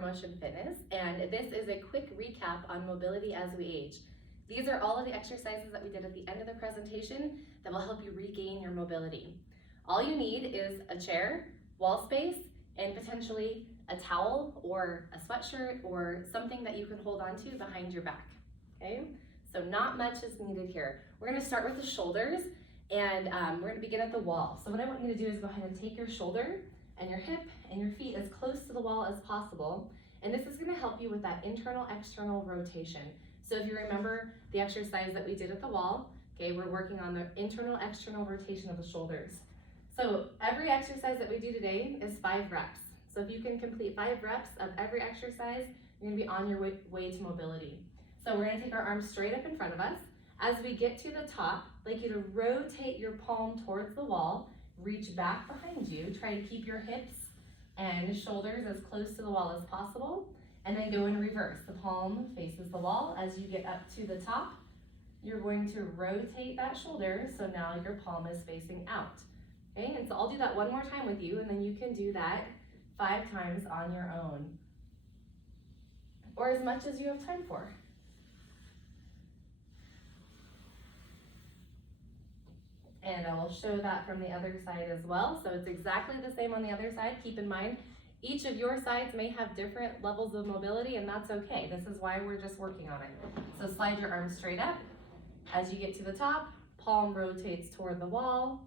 Motion Fitness, and this is a quick recap on mobility as we age. These are all of the exercises that we did at the end of the presentation that will help you regain your mobility. All you need is a chair, wall space, and potentially a towel or a sweatshirt or something that you can hold on to behind your back, okay? So not much is needed here. We're gonna start with the shoulders, and we're gonna begin at the wall. So what I want you to do is go ahead and take your shoulder and your hip and your feet as close to the wall as possible. And this is gonna help you with that internal, external rotation. So if you remember the exercise that we did at the wall, okay, we're working on the internal, external rotation of the shoulders. So every exercise that we do today is 5 reps. So if you can complete 5 reps of every exercise, you're gonna be on your way to mobility. So we're gonna take our arms straight up in front of us. As we get to the top, I'd like you to rotate your palm towards the wall, reach back behind you, try to keep your hips and shoulders as close to the wall as possible, and then go in reverse. The palm faces the wall. As you get up to the top, you're going to rotate that shoulder, so now your palm is facing out. Okay, and so I'll do that one more time with you, and then you can do that 5 times on your own, or as much as you have time for. And I will show that from the other side as well. So it's exactly the same on the other side. Keep in mind, each of your sides may have different levels of mobility, and that's okay. This is why we're just working on it. So slide your arms straight up. As you get to the top, palm rotates toward the wall.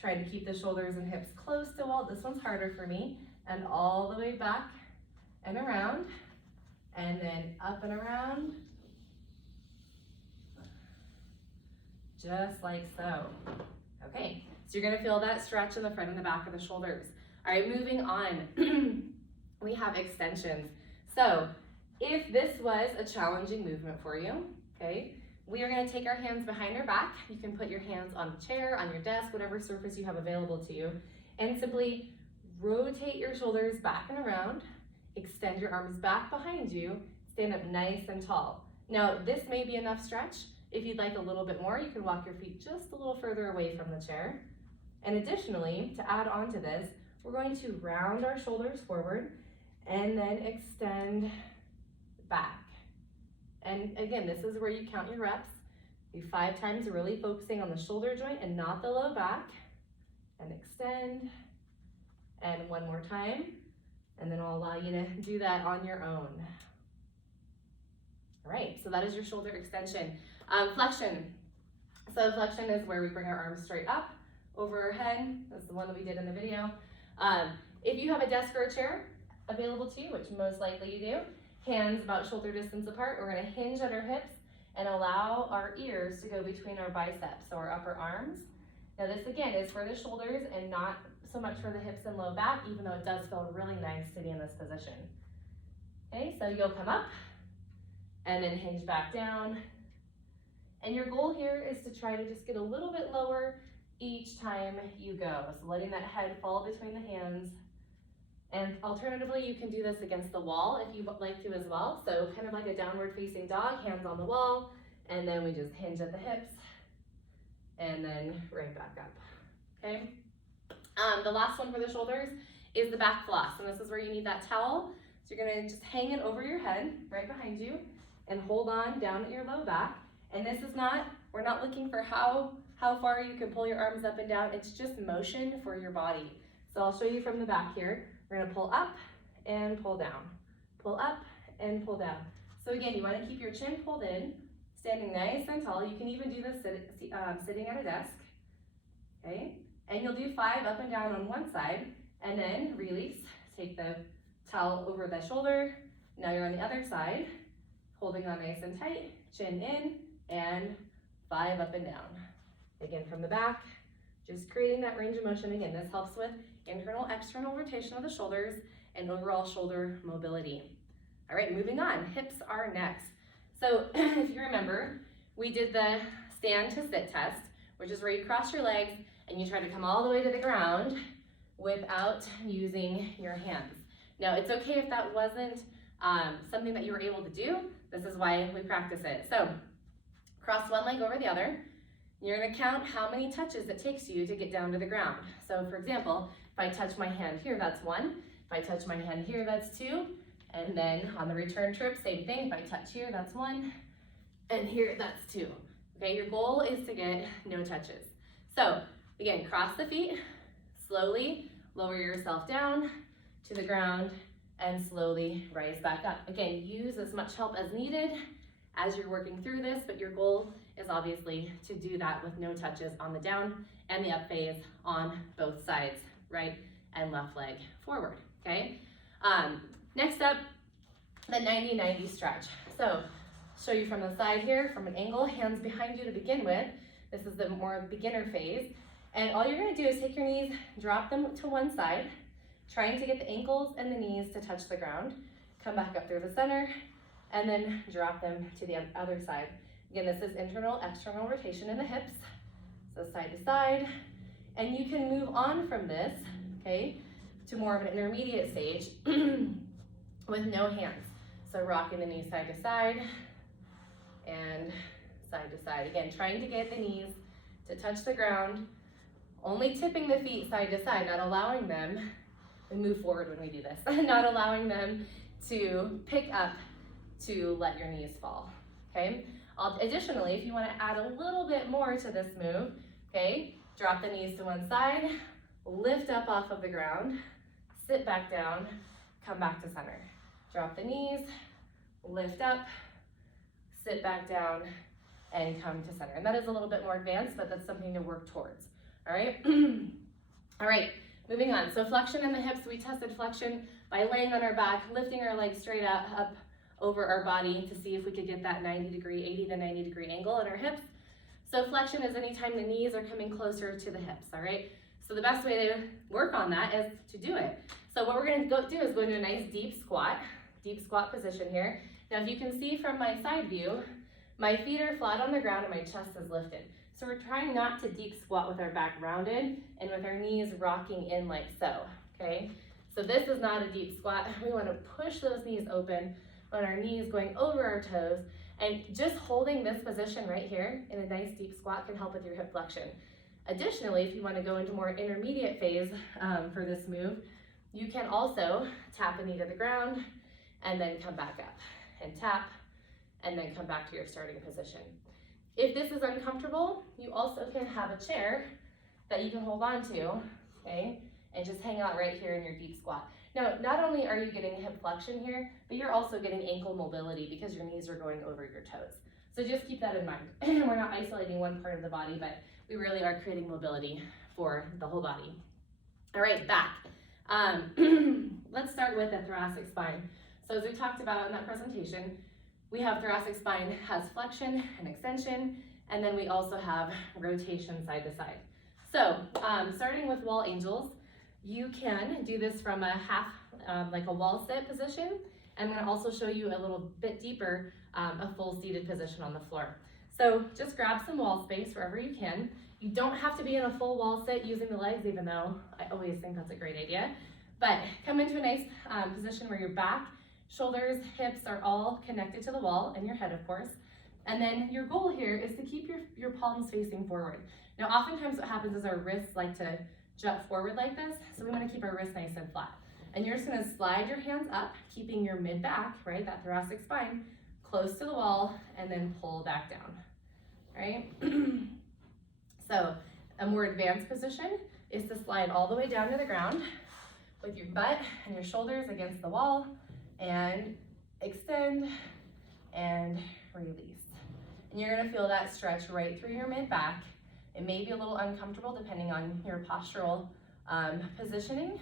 Try to keep the shoulders and hips close to the wall. This one's harder for me. And all the way back and around, and then up and around, just like so. Okay, so you're gonna feel that stretch in the front and the back of the shoulders. All right, moving on, we have extensions. So if this was a challenging movement for you, okay, we are gonna take our hands behind our back. You can put your hands on a chair, on your desk, whatever surface you have available to you, and simply rotate your shoulders back and around, extend your arms back behind you, stand up nice and tall. Now, this may be enough stretch. If you'd like a little bit more, you can walk your feet just a little further away from the chair. And additionally, to add on to this, we're going to round our shoulders forward and then extend back. And again, this is where you count your reps. Do 5 times, really focusing on the shoulder joint and not the low back. And extend. And one more time. And then I'll allow you to do that on your own. All right, so that is your shoulder extension. Flexion. So flexion is where we bring our arms straight up over our head. That's the one that we did in the video. If you have a desk or a chair available to you, which most likely you do, hands about shoulder distance apart, we're gonna hinge at our hips and allow our ears to go between our biceps, so our upper arms. Now this again is for the shoulders and not so much for the hips and low back, even though it does feel really nice to be in this position. Okay, so you'll come up and then hinge back down. And your goal here is to try to just get a little bit lower each time you go. So letting that head fall between the hands. And alternatively, you can do this against the wall if you like to as well. So kind of like a downward facing dog, hands on the wall, and then we just hinge at the hips and then right back up, okay? The last one for the shoulders is the back floss. And this is where you need that towel. So you're gonna just hang it over your head, right behind you, and hold on down at your low back. And this is not, we're not looking for how far you can pull your arms up and down. It's just motion for your body. So I'll show you from the back here. We're gonna pull up and pull down. Pull up and pull down. So again, you wanna keep your chin pulled in, standing nice and tall. You can even do this sitting at a desk, okay? And you'll do 5 up and down on one side, and then release. Take the towel over the shoulder. Now you're on the other side, holding on nice and tight, chin in, and 5 up and down. Again, from the back, just creating that range of motion. Again, this helps with internal, external rotation of the shoulders and overall shoulder mobility. All right, moving on, hips are next. So if you remember, we did the stand to sit test, which is where you cross your legs and you try to come all the way to the ground without using your hands. Now, it's okay if that wasn't something that you were able to do. This is why we practice it. So cross one leg over the other. You're gonna count how many touches it takes you to get down to the ground. So for example, if I touch my hand here, that's 1. If I touch my hand here, that's 2. And then on the return trip, same thing. If I touch here, that's 1. And here, that's 2. Okay, your goal is to get no touches. So again, cross the feet, slowly lower yourself down to the ground and slowly rise back up. Again, use as much help as needed as you're working through this, but your goal is obviously to do that with no touches on the down and the up phase on both sides, right and left leg forward, okay? Next up, the 90-90 stretch. So show you from the side here, from an angle, hands behind you to begin with. This is the more beginner phase. And all you're gonna do is take your knees, drop them to one side, trying to get the ankles and the knees to touch the ground. Come back up through the center, and then drop them to the other side. Again, this is internal, external rotation in the hips. So side to side. And you can move on from this, okay, to more of an intermediate stage with no hands. So rocking the knees side to side and side to side. Again, trying to get the knees to touch the ground, only tipping the feet side to side, not allowing them, we move forward when we do this, not allowing them to pick up to let your knees fall, okay? Additionally, if you wanna add a little bit more to this move, okay, drop the knees to one side, lift up off of the ground, sit back down, come back to center. Drop the knees, lift up, sit back down, and come to center. And that is a little bit more advanced, but that's something to work towards, all right? All right, moving on. So flexion in the hips, we tested flexion by laying on our back, lifting our legs straight up over our body to see if we could get that 80 to 90 degree angle in our hips. So flexion is anytime the knees are coming closer to the hips, all right? So the best way to work on that is to do it. So what we're gonna do is go into a nice deep squat position here. Now if you can see from my side view, my feet are flat on the ground and my chest is lifted. So we're trying not to deep squat with our back rounded and with our knees rocking in like so, okay? So this is not a deep squat. We wanna push those knees open on our knees going over our toes, and just holding this position right here in a nice deep squat can help with your hip flexion. Additionally, if you wanna go into more intermediate phase for this move, you can also tap a knee to the ground and then come back up and tap and then come back to your starting position. If this is uncomfortable, you also can have a chair that you can hold on to, okay, and just hang out right here in your deep squat. Now, not only are you getting hip flexion here, but you're also getting ankle mobility because your knees are going over your toes. So just keep that in mind. We're not isolating one part of the body, but we really are creating mobility for the whole body. All right, back. Let's start with the thoracic spine. So as we talked about in that presentation, we have thoracic spine has flexion and extension, and then we also have rotation side to side. So starting with wall angels, you can do this from a half, like a wall sit position. I'm gonna also show you a little bit deeper, a full seated position on the floor. So just grab some wall space wherever you can. You don't have to be in a full wall sit using the legs, even though I always think that's a great idea. But come into a nice position where your back, shoulders, hips are all connected to the wall, and your head, of course. And then your goal here is to keep your palms facing forward. Now, oftentimes what happens is our wrists like to jut forward like this, so we want to keep our wrists nice and flat. And you're just going to slide your hands up, keeping your mid-back, right, that thoracic spine, close to the wall, and then pull back down, right? So a more advanced position is to slide all the way down to the ground with your butt and your shoulders against the wall, and extend and release. And you're gonna feel that stretch right through your mid-back. It may be a little uncomfortable depending on your postural positioning,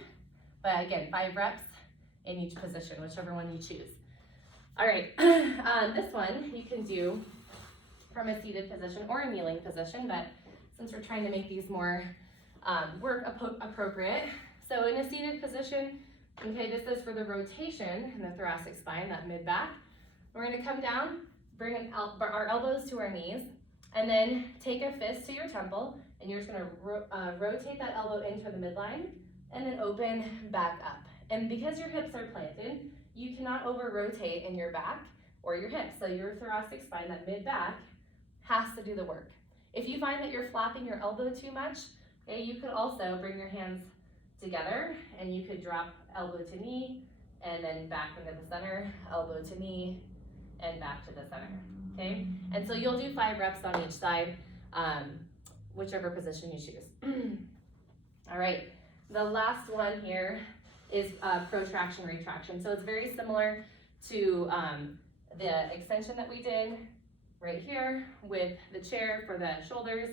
but again, 5 reps in each position, whichever one you choose. All right, this one you can do from a seated position or a kneeling position, but since we're trying to make these more work appropriate. So in a seated position, okay, this is for the rotation in the thoracic spine, that mid-back. We're gonna come down, bring our elbows to our knees, and then take a fist to your temple, and you're just gonna rotate that elbow into the midline, and then open back up. And because your hips are planted, you cannot over-rotate in your back or your hips. So your thoracic spine, that mid-back, has to do the work. If you find that you're flapping your elbow too much, okay, you could also bring your hands together and you could drop elbow to knee and then back into the center, elbow to knee, and back to the center, okay? And so you'll do 5 reps on each side, whichever position you choose. All right, the last one here is protraction, retraction. So it's very similar to the extension that we did right here with the chair for the shoulders,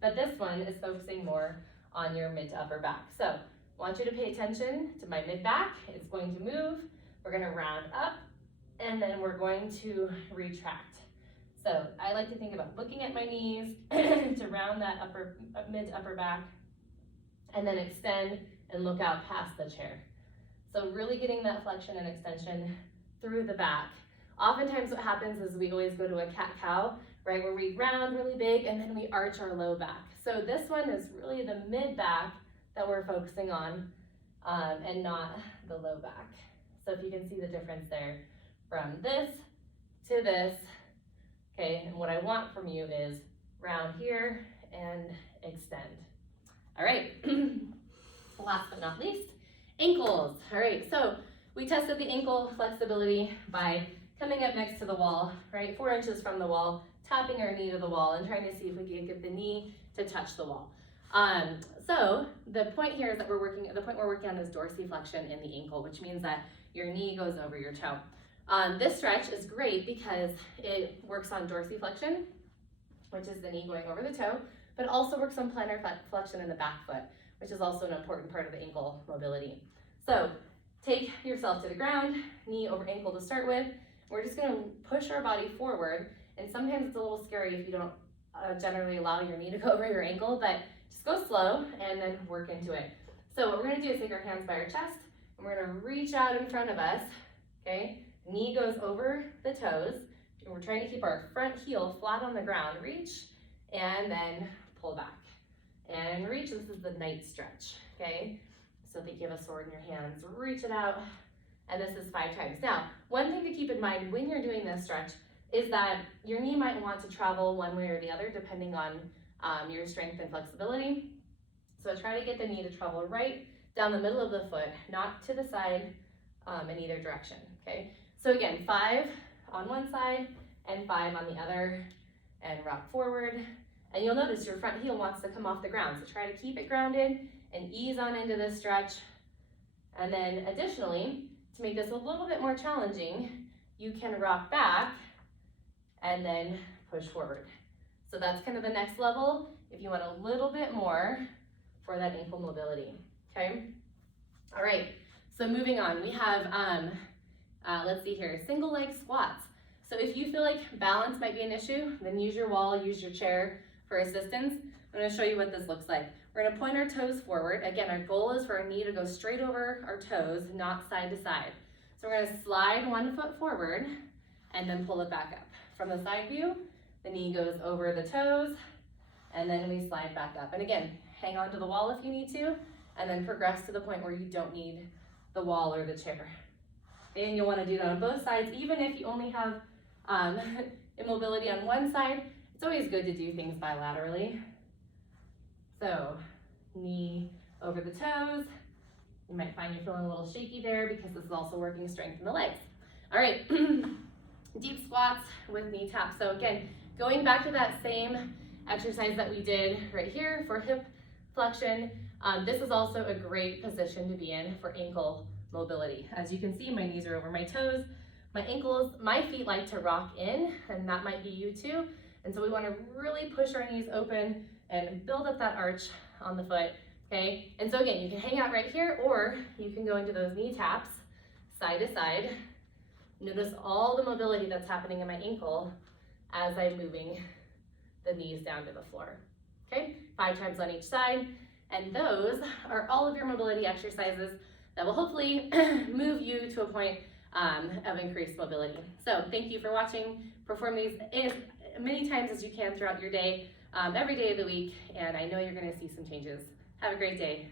but this one is focusing more on your mid to upper back. So I want you to pay attention to my mid back. It's going to move. We're gonna round up, and then we're going to retract. So I like to think about looking at my knees to round that mid to upper back, and then extend and look out past the chair. So really getting that flexion and extension through the back. Oftentimes what happens is we always go to a cat-cow, right, where we round really big and then we arch our low back. So this one is really the mid back that we're focusing on, and not the low back. So if you can see the difference there from this to this, okay, and what I want from you is round here and extend. All right, last but not least, ankles. All right, so we tested the ankle flexibility by coming up next to the wall, right, 4 inches from the wall, tapping our knee to the wall and trying to see if we can get the knee to touch the wall. So the point here is that we're working on is dorsiflexion in the ankle, which means that your knee goes over your toe. This stretch is great because it works on dorsiflexion, which is the knee going over the toe, but it also works on plantar flexion in the back foot, which is also an important part of the ankle mobility. So take yourself to the ground, knee over ankle to start with. We're just gonna push our body forward, and sometimes it's a little scary if you don't generally allow your knee to go over your ankle, but just go slow and then work into it. So what we're gonna do is take our hands by our chest, and we're gonna reach out in front of us, okay? Knee goes over the toes, and we're trying to keep our front heel flat on the ground. Reach, and then pull back. And reach, this is the night stretch, okay? So think you have a sword in your hands, reach it out, and this is 5 times. Now, one thing to keep in mind when you're doing this stretch is that your knee might want to travel one way or the other depending on your strength and flexibility. So try to get the knee to travel right down the middle of the foot, not to the side in either direction, okay? So again, 5 on one side and 5 on the other, and rock forward. And you'll notice your front heel wants to come off the ground, so try to keep it grounded and ease on into this stretch. And then additionally, to make this a little bit more challenging, you can rock back and then push forward. So that's kind of the next level if you want a little bit more for that ankle mobility, okay? All right, so moving on, we have, let's see here, single leg squats. So if you feel like balance might be an issue, then use your wall, use your chair for assistance. I'm gonna show you what this looks like. We're gonna point our toes forward. Again, our goal is for our knee to go straight over our toes, not side to side. So we're gonna slide one foot forward and then pull it back up. From the side view, the knee goes over the toes, and then we slide back up. And again, hang on to the wall if you need to, and then progress to the point where you don't need the wall or the chair. And you'll wanna do that on both sides, even if you only have immobility on one side. It's always good to do things bilaterally. So, knee over the toes. You might find you're feeling a little shaky there because this is also working strength in the legs. All right, deep squats with knee taps. So again, going back to that same exercise that we did right here for hip flexion, this is also a great position to be in for ankle mobility. As you can see, my knees are over my toes. My ankles, my feet like to rock in, and that might be you too. And so we want to really push our knees open and build up that arch on the foot, okay? And so again, you can hang out right here, or you can go into those knee taps, side to side. Notice all the mobility that's happening in my ankle as I'm moving the knees down to the floor, okay? 5 times on each side. And those are all of your mobility exercises that will hopefully move you to a point of increased mobility. So thank you for watching. Perform these as many times as you can throughout your day, every day of the week, and I know you're gonna see some changes. Have a great day.